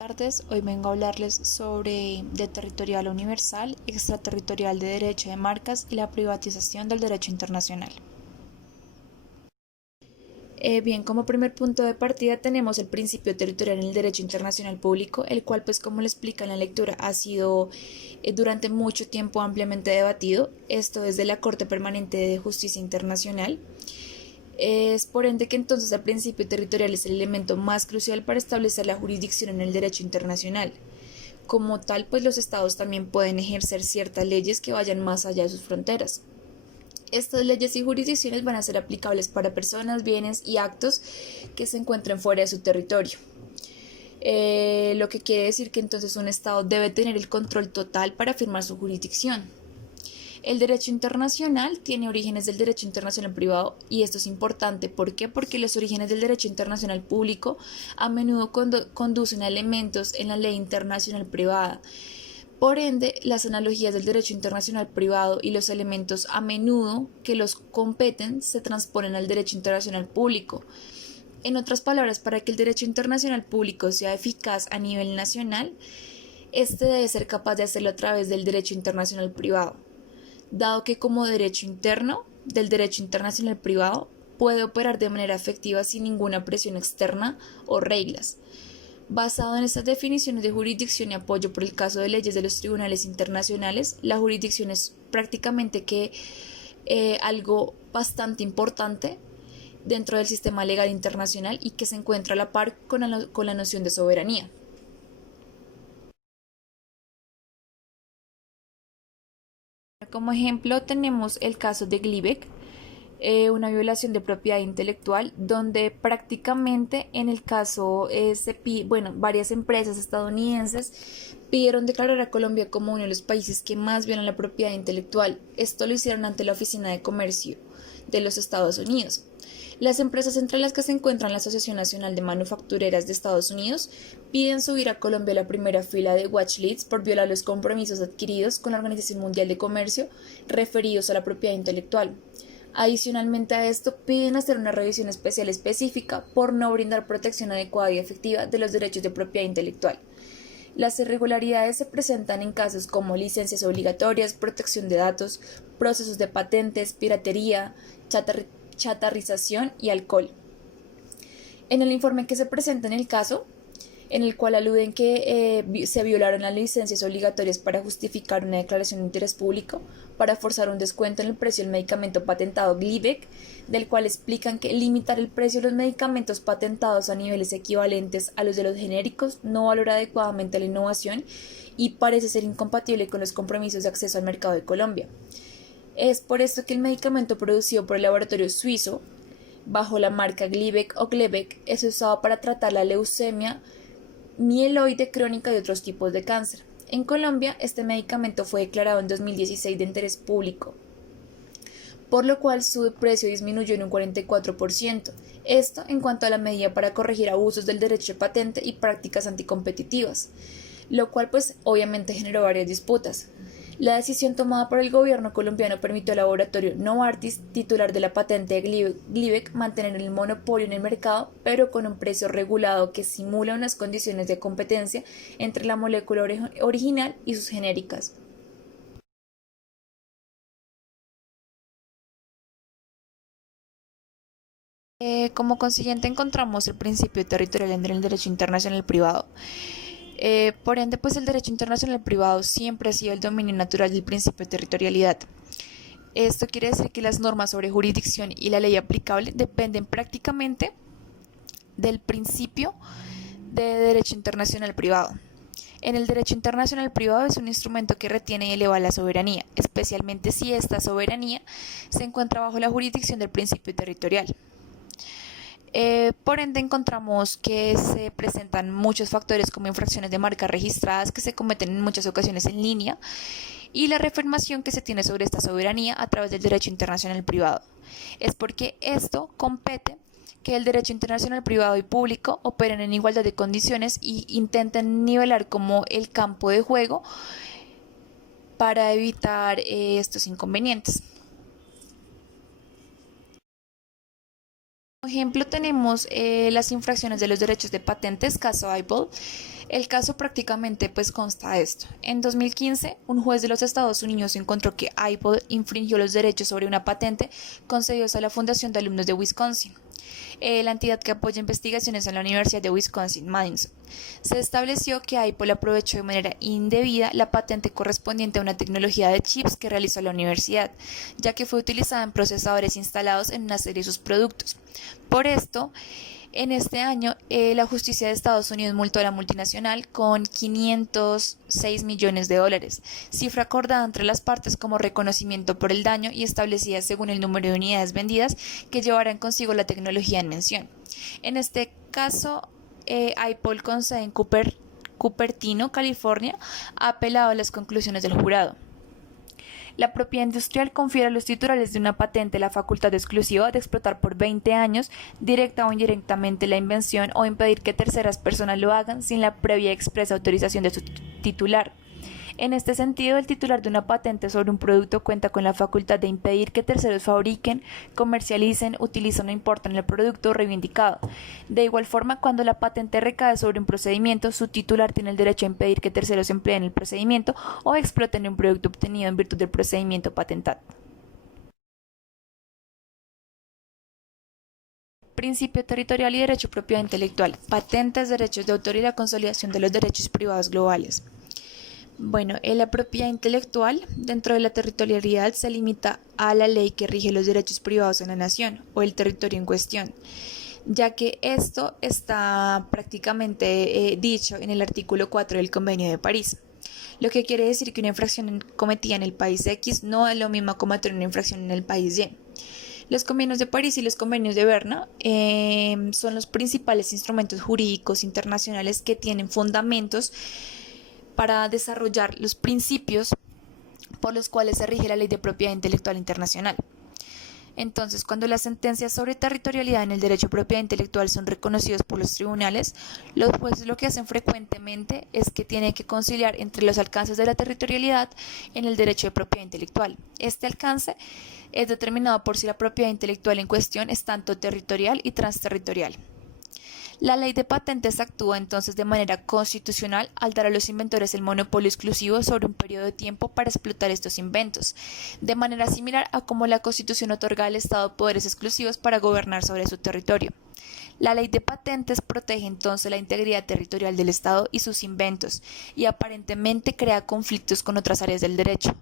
Buenas tardes, hoy vengo a hablarles sobre de territorial universal, extraterritorial de derecho de marcas y la privatización del derecho internacional. Bien, como primer punto de partida tenemos el principio territorial en el derecho internacional público, el cual, pues como le explica en la lectura, ha sido durante mucho tiempo ampliamente debatido, esto desde la Corte Permanente de Justicia Internacional. Es por ende que entonces el principio territorial es el elemento más crucial para establecer la jurisdicción en el derecho internacional. Como tal, pues los estados también pueden ejercer ciertas leyes que vayan más allá de sus fronteras. Estas leyes y jurisdicciones van a ser aplicables para personas, bienes y actos que se encuentren fuera de su territorio. Lo que quiere decir que entonces un estado debe tener el control total para firmar su jurisdicción. El derecho internacional tiene orígenes del derecho internacional privado y esto es importante. ¿Por qué? Porque los orígenes del derecho internacional público a menudo conducen a elementos en la ley internacional privada. Por ende, las analogías del derecho internacional privado y los elementos a menudo que los competen se transponen al derecho internacional público. En otras palabras, para que el derecho internacional público sea eficaz a nivel nacional, este debe ser capaz de hacerlo a través del derecho internacional privado, dado que como derecho interno del derecho internacional privado puede operar de manera efectiva sin ninguna presión externa o reglas. Basado en estas definiciones de jurisdicción y apoyo por el caso de leyes de los tribunales internacionales, la jurisdicción es prácticamente que algo bastante importante dentro del sistema legal internacional y que se encuentra a la par con la noción de soberanía. Como ejemplo tenemos el caso de Glibeck, una violación de propiedad intelectual, donde prácticamente en el caso varias empresas estadounidenses pidieron declarar a Colombia como uno de los países que más violan la propiedad intelectual. Esto lo hicieron ante la Oficina de Comercio de los Estados Unidos. Las empresas entre las que se encuentran la Asociación Nacional de Manufactureras de Estados Unidos piden subir a Colombia a la primera fila de watch lists por violar los compromisos adquiridos con la Organización Mundial de Comercio referidos a la propiedad intelectual. Adicionalmente a esto, piden hacer una revisión especial específica por no brindar protección adecuada y efectiva de los derechos de propiedad intelectual. Las irregularidades se presentan en casos como licencias obligatorias, protección de datos, procesos de patentes, piratería, chatarrización y alcohol. En el informe que se presenta en el caso, en el cual aluden que se violaron las licencias obligatorias para justificar una declaración de interés público, para forzar un descuento en el precio del medicamento patentado Glibeck, del cual explican que limitar el precio de los medicamentos patentados a niveles equivalentes a los de los genéricos no valora adecuadamente la innovación y parece ser incompatible con los compromisos de acceso al mercado de Colombia. Es por esto que el medicamento producido por el laboratorio suizo, bajo la marca Glibeck o Glebeck, es usado para tratar la leucemia mieloide crónica y otros tipos de cáncer. En Colombia, este medicamento fue declarado en 2016 de interés público, por lo cual su precio disminuyó en un 44%. Esto en cuanto a la medida para corregir abusos del derecho de patente y prácticas anticompetitivas, lo cual pues obviamente generó varias disputas. La decisión tomada por el gobierno colombiano permitió al laboratorio Novartis, titular de la patente de Glibeck, mantener el monopolio en el mercado, pero con un precio regulado que simula unas condiciones de competencia entre la molécula original y sus genéricas. Como consiguiente encontramos el principio territorial en el derecho internacional privado. Por ende, pues el derecho internacional privado siempre ha sido el dominio natural del principio de territorialidad. Esto quiere decir que las normas sobre jurisdicción y la ley aplicable dependen prácticamente del principio de derecho internacional privado. En el derecho internacional privado es un instrumento que retiene y eleva la soberanía, especialmente si esta soberanía se encuentra bajo la jurisdicción del principio territorial. Por ende encontramos que se presentan muchos factores como infracciones de marcas registradas que se cometen en muchas ocasiones en línea y la reafirmación que se tiene sobre esta soberanía a través del derecho internacional privado. Es porque esto compete que el derecho internacional privado y público operen en igualdad de condiciones y intenten nivelar como el campo de juego para evitar estos inconvenientes. Como ejemplo tenemos las infracciones de los derechos de patentes, caso Apple. El caso prácticamente pues consta de esto. En 2015, un juez de los Estados Unidos encontró que Apple infringió los derechos sobre una patente concedidos a la Fundación de Alumnos de Wisconsin, la entidad que apoya investigaciones en la Universidad de Wisconsin-Madison. Se estableció que Apple aprovechó de manera indebida la patente correspondiente a una tecnología de chips que realizó la universidad, ya que fue utilizada en procesadores instalados en una serie de sus productos. Por esto, en este año, la justicia de Estados Unidos multó a la multinacional con $506 millones, cifra acordada entre las partes como reconocimiento por el daño y establecida según el número de unidades vendidas que llevarán consigo la tecnología en mención. En este caso, Apple con sede en Cupertino, California, ha apelado a las conclusiones del jurado. La propiedad industrial confiere a los titulares de una patente la facultad exclusiva de explotar por 20 años, directa o indirectamente, la invención o impedir que terceras personas lo hagan sin la previa y expresa autorización de su titular. En este sentido, el titular de una patente sobre un producto cuenta con la facultad de impedir que terceros fabriquen, comercialicen, utilicen o importen el producto reivindicado. De igual forma, cuando la patente recae sobre un procedimiento, su titular tiene el derecho a impedir que terceros empleen el procedimiento o exploten un producto obtenido en virtud del procedimiento patentado. Principio territorial y derecho de propiedad intelectual. Patentes, derechos de autor y la consolidación de los derechos privados globales. Bueno, la propiedad intelectual dentro de la territorialidad se limita a la ley que rige los derechos privados en la nación o el territorio en cuestión, ya que esto está prácticamente dicho en el artículo 4 del Convenio de París. Lo que quiere decir que una infracción cometida en el país X no es lo mismo cometer una infracción en el país Y. Los convenios de París y los convenios de Berna son los principales instrumentos jurídicos internacionales que tienen fundamentos para desarrollar los principios por los cuales se rige la ley de propiedad intelectual internacional. Entonces, cuando las sentencias sobre territorialidad en el derecho de propiedad intelectual son reconocidos por los tribunales, los jueces lo que hacen frecuentemente es que tienen que conciliar entre los alcances de la territorialidad en el derecho de propiedad intelectual. Este alcance es determinado por si la propiedad intelectual en cuestión es tanto territorial y transterritorial. La ley de patentes actúa entonces de manera constitucional al dar a los inventores el monopolio exclusivo sobre un periodo de tiempo para explotar estos inventos, de manera similar a como la Constitución otorga al Estado poderes exclusivos para gobernar sobre su territorio. La ley de patentes protege entonces la integridad territorial del Estado y sus inventos, y aparentemente crea conflictos con otras áreas del derecho.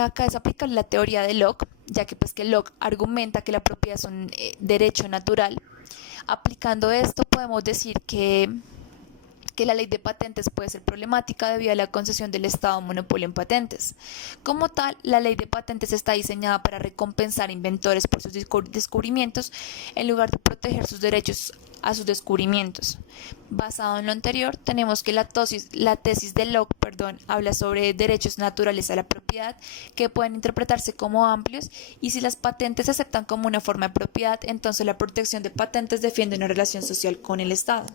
Acá es aplicable la teoría de Locke, ya que Locke argumenta que la propiedad es un derecho natural. Aplicando esto podemos decir que la ley de patentes puede ser problemática debido a la concesión del Estado monopolio en patentes. Como tal, la ley de patentes está diseñada para recompensar a inventores por sus descubrimientos en lugar de proteger sus derechos a sus descubrimientos. Basado en lo anterior, tenemos que la tesis de Locke habla sobre derechos naturales a la propiedad que pueden interpretarse como amplios, y si las patentes se aceptan como una forma de propiedad, entonces la protección de patentes defiende una relación social con el Estado.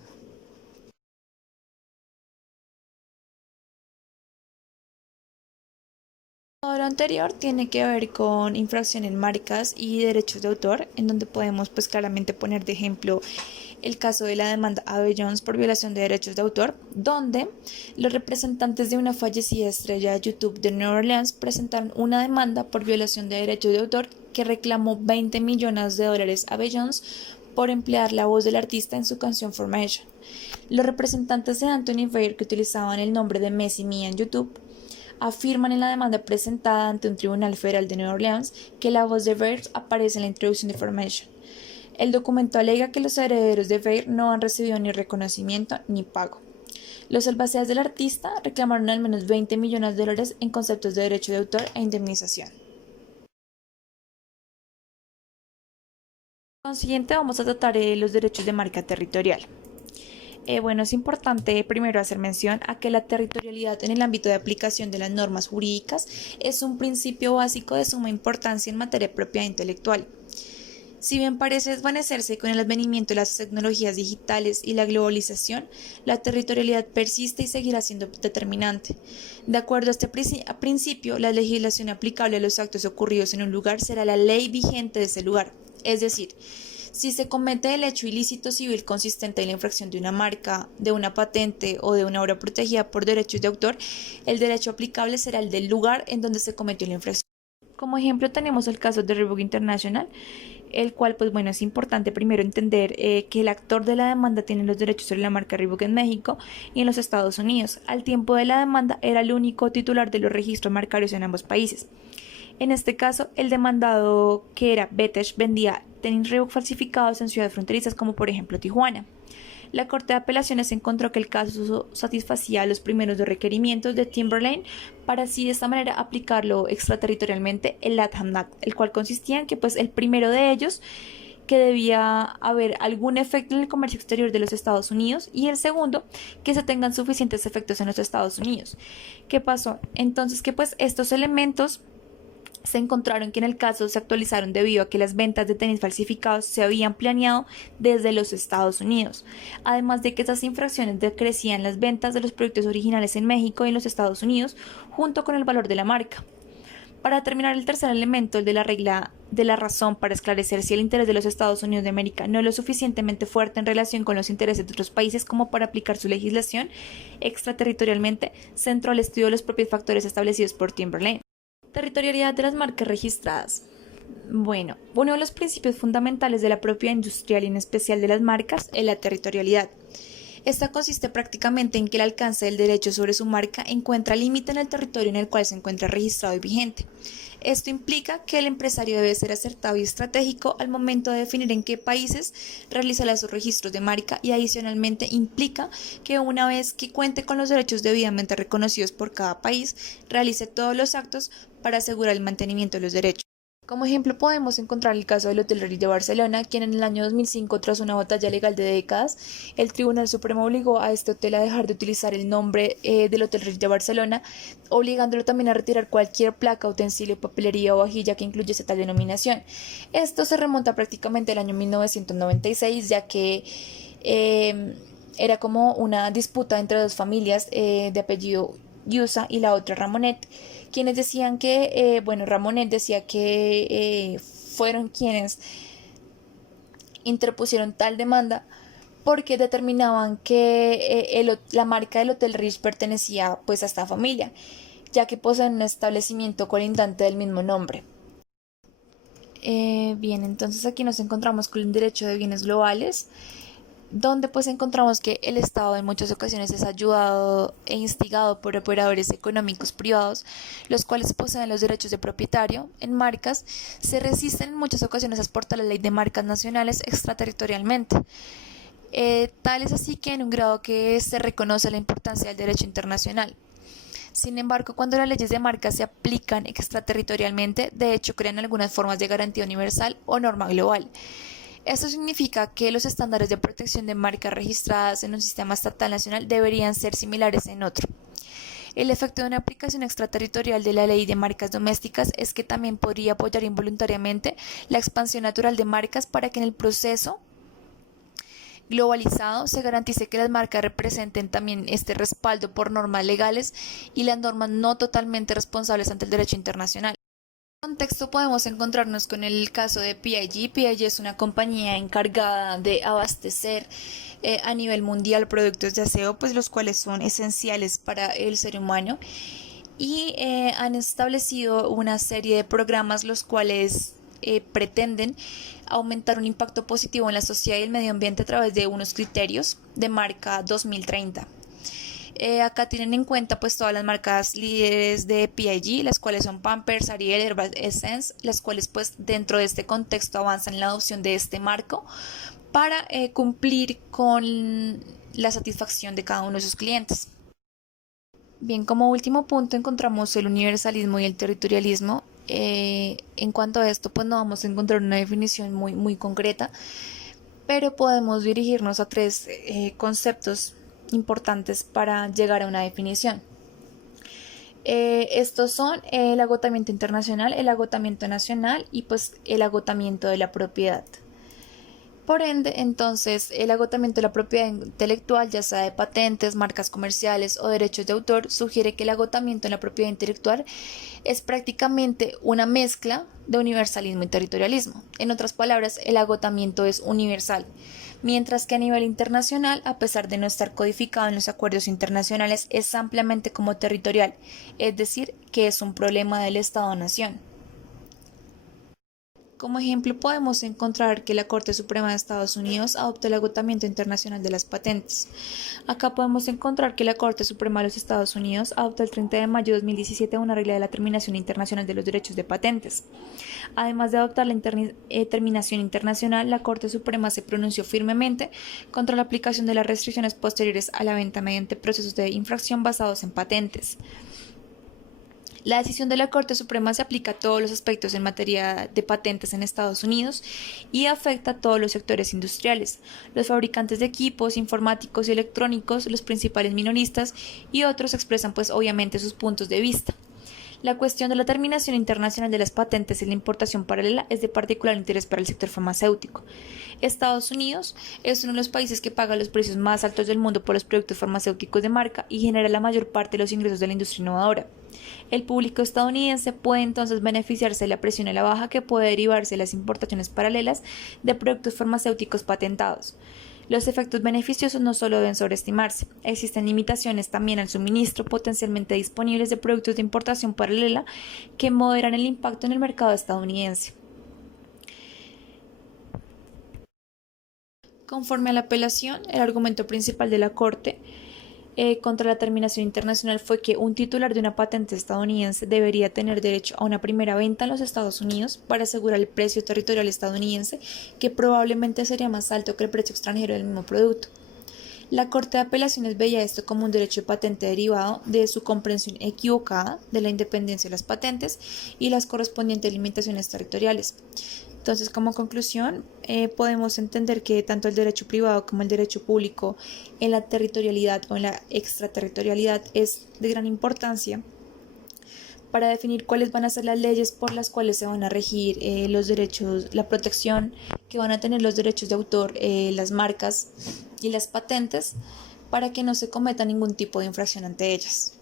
Todo lo anterior tiene que ver con infracción en marcas y derechos de autor, en donde podemos claramente poner de ejemplo el caso de la demanda Ave Jones por violación de derechos de autor, donde los representantes de una fallecida estrella de YouTube de Nueva Orleans presentaron una demanda por violación de derechos de autor que reclamó $20 millones a Ave Jones por emplear la voz del artista en su canción Formation. Los representantes de Anthony Fair, que utilizaban el nombre de Messi Me en YouTube, afirman en la demanda presentada ante un tribunal federal de Nueva Orleans que la voz de Fair aparece en la introducción de Formation. El documento alega que los herederos de Fair no han recibido ni reconocimiento ni pago. Los albaceas del artista reclamaron al menos $20 millones en conceptos de derecho de autor e indemnización. Por consiguiente, vamos a tratar los derechos de marca territorial. Es importante primero hacer mención a que la territorialidad en el ámbito de aplicación de las normas jurídicas es un principio básico de suma importancia en materia de propiedad intelectual. Si bien parece desvanecerse con el advenimiento de las tecnologías digitales y la globalización, la territorialidad persiste y seguirá siendo determinante. De acuerdo a este principio, la legislación aplicable a los actos ocurridos en un lugar será la ley vigente de ese lugar. Es decir, Si se comete el hecho ilícito civil consistente en la infracción de una marca, de una patente o de una obra protegida por derechos de autor, el derecho aplicable será el del lugar en donde se cometió la infracción. Como ejemplo tenemos el caso de Reebok International, el cual pues bueno, es importante primero entender que el actor de la demanda tiene los derechos sobre la marca Reebok en México y en los Estados Unidos. Al tiempo de la demanda era el único titular de los registros marcarios en ambos países. En este caso, el demandado, que era Betesh, vendía tenis Reebok falsificados en ciudades fronterizas como por ejemplo Tijuana. La Corte de Apelaciones encontró que el caso satisfacía los primeros dos requerimientos de Timberlane para así de esta manera aplicarlo extraterritorialmente el LATAM Act, el cual consistía en que pues el primero de ellos que debía haber algún efecto en el comercio exterior de los Estados Unidos y el segundo que se tengan suficientes efectos en los Estados Unidos. ¿Qué pasó? Entonces que pues estos elementos se encontraron que en el caso se actualizaron debido a que las ventas de tenis falsificados se habían planeado desde los Estados Unidos, además de que esas infracciones decrecían las ventas de los productos originales en México y en los Estados Unidos, junto con el valor de la marca. Para terminar, el tercer elemento, el de la regla de la razón para esclarecer si el interés de los Estados Unidos de América no es lo suficientemente fuerte en relación con los intereses de otros países como para aplicar su legislación extraterritorialmente, centró al estudio de los propios factores establecidos por Timberlane. Territorialidad de las marcas registradas. Bueno, uno de los principios fundamentales de la propiedad industrial y en especial de las marcas es la territorialidad. Esta consiste prácticamente en que el alcance del derecho sobre su marca encuentra límite en el territorio en el cual se encuentra registrado y vigente. Esto implica que el empresario debe ser acertado y estratégico al momento de definir en qué países realizará sus registros de marca y adicionalmente implica que una vez que cuente con los derechos debidamente reconocidos por cada país, realice todos los actos para asegurar el mantenimiento de los derechos. Como ejemplo podemos encontrar el caso del Hotel Ritz de Barcelona, quien en el año 2005, tras una batalla legal de décadas, el Tribunal Supremo obligó a este hotel a dejar de utilizar el nombre del Hotel Ritz de Barcelona, obligándolo también a retirar cualquier placa, utensilio, papelería o vajilla que incluyese tal denominación. Esto se remonta prácticamente al año 1996, ya que era como una disputa entre dos familias de apellido Yusa y la otra Ramonet, quienes decían que, Ramonet decía que fueron quienes interpusieron tal demanda porque determinaban que la marca del Hotel Ritz pertenecía pues a esta familia, ya que poseen un establecimiento colindante del mismo nombre. Bien, entonces aquí nos encontramos con el derecho de bienes globales, donde pues encontramos que el Estado en muchas ocasiones es ayudado e instigado por operadores económicos privados, los cuales poseen los derechos de propietario en marcas, se resisten en muchas ocasiones a exportar la ley de marcas nacionales extraterritorialmente. Tal es así que en un grado que se reconoce la importancia del derecho internacional. Sin embargo, cuando las leyes de marcas se aplican extraterritorialmente, de hecho crean algunas formas de garantía universal o norma global. Esto significa que los estándares de protección de marcas registradas en un sistema estatal nacional deberían ser similares en otro. El efecto de una aplicación extraterritorial de la ley de marcas domésticas es que también podría apoyar involuntariamente la expansión natural de marcas para que en el proceso globalizado se garantice que las marcas representen también este respaldo por normas legales y las normas no totalmente responsables ante el derecho internacional. En contexto podemos encontrarnos con el caso de P&G. P&G es una compañía encargada de abastecer a nivel mundial productos de aseo, pues los cuales son esenciales para el ser humano y han establecido una serie de programas los cuales pretenden aumentar un impacto positivo en la sociedad y el medio ambiente a través de unos criterios de marca 2030. Acá tienen en cuenta pues todas las marcas líderes de P&G, las cuales son Pampers, Ariel, Herbal Essence, las cuales pues dentro de este contexto avanzan en la adopción de este marco para cumplir con la satisfacción de cada uno de sus clientes. Bien, como último punto encontramos el universalismo y el territorialismo. En cuanto a esto pues no vamos a encontrar una definición muy concreta, pero podemos dirigirnos a tres conceptos importantes para llegar a una definición. Estos son el agotamiento internacional, el agotamiento nacional y pues el agotamiento de la propiedad. Por ende, entonces, el agotamiento de la propiedad intelectual, ya sea de patentes, marcas comerciales o derechos de autor, sugiere que el agotamiento en la propiedad intelectual es prácticamente una mezcla de universalismo y territorialismo. En otras palabras, el agotamiento es universal, mientras que a nivel internacional, a pesar de no estar codificado en los acuerdos internacionales, es ampliamente como territorial, es decir, que es un problema del Estado-nación. Como ejemplo, podemos encontrar que la Corte Suprema de Estados Unidos adoptó el agotamiento internacional de las patentes. Acá podemos encontrar que la Corte Suprema de los Estados Unidos adoptó el 30 de mayo de 2017 una regla de la terminación internacional de los derechos de patentes. Además de adoptar la terminación internacional, la Corte Suprema se pronunció firmemente contra la aplicación de las restricciones posteriores a la venta mediante procesos de infracción basados en patentes. La decisión de la Corte Suprema se aplica a todos los aspectos en materia de patentes en Estados Unidos y afecta a todos los sectores industriales, los fabricantes de equipos informáticos y electrónicos, los principales minoristas y otros expresan pues obviamente sus puntos de vista. La cuestión de la terminación internacional de las patentes y la importación paralela es de particular interés para el sector farmacéutico. Estados Unidos es uno de los países que paga los precios más altos del mundo por los productos farmacéuticos de marca y genera la mayor parte de los ingresos de la industria innovadora. El público estadounidense puede entonces beneficiarse de la presión a la baja que puede derivarse de las importaciones paralelas de productos farmacéuticos patentados. Los efectos beneficiosos no solo deben sobreestimarse, existen limitaciones también al suministro potencialmente disponibles de productos de importación paralela que moderan el impacto en el mercado estadounidense. Conforme a la apelación, el argumento principal de la Corte contra la terminación internacional fue que un titular de una patente estadounidense debería tener derecho a una primera venta en los Estados Unidos para asegurar el precio territorial estadounidense, que probablemente sería más alto que el precio extranjero del mismo producto. La Corte de Apelaciones veía esto como un derecho de patente derivado de su comprensión equivocada de la independencia de las patentes y las correspondientes limitaciones territoriales. Entonces, como conclusión, podemos entender que tanto el derecho privado como el derecho público en la territorialidad o en la extraterritorialidad es de gran importancia para definir cuáles van a ser las leyes por las cuales se van a regir los derechos, la protección que van a tener los derechos de autor, las marcas y las patentes, para que no se cometa ningún tipo de infracción ante ellas.